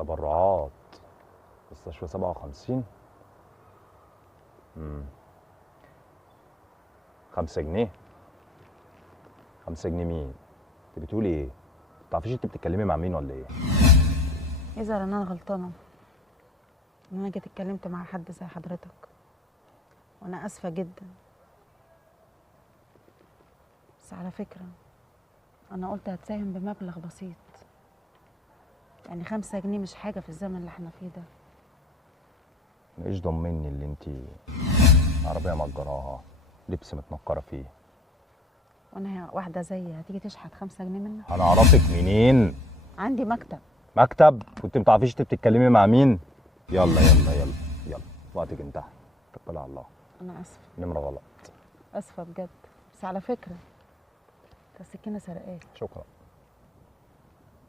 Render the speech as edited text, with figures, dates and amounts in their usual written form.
تبرعات مستشفى 57. 5 جنيه. 5 جنيه مين؟ انت بتقولي ايه؟ ما تعرفيش انت بتتكلمي مع مين ولا ايه؟ يظهر ان انا غلطانه ان انا جيت اتكلمت مع حد زي حضرتك، وانا اسفه جدا. بس على فكره انا قلت هتساهم بمبلغ بسيط، يعني 5 جنيه مش حاجه في الزمن اللي احنا فيه ده. ايش ضمني اللي انت عربيه مأجراها لبس متنكره فيه؟ وانا واحده زيي هتيجي تشحت 5 جنيه منك؟ انا اعرفك منين؟ عندي مكتب. مكتب؟ كنت ما تعرفيش انت بتتكلمي مع مين؟ يلا يلا يلا يلا، وقتك انتهى. توكلي على الله. انا اسفه. نمره غلط. اسفه بجد. بس على فكره السكينه سرقاك. شكرا.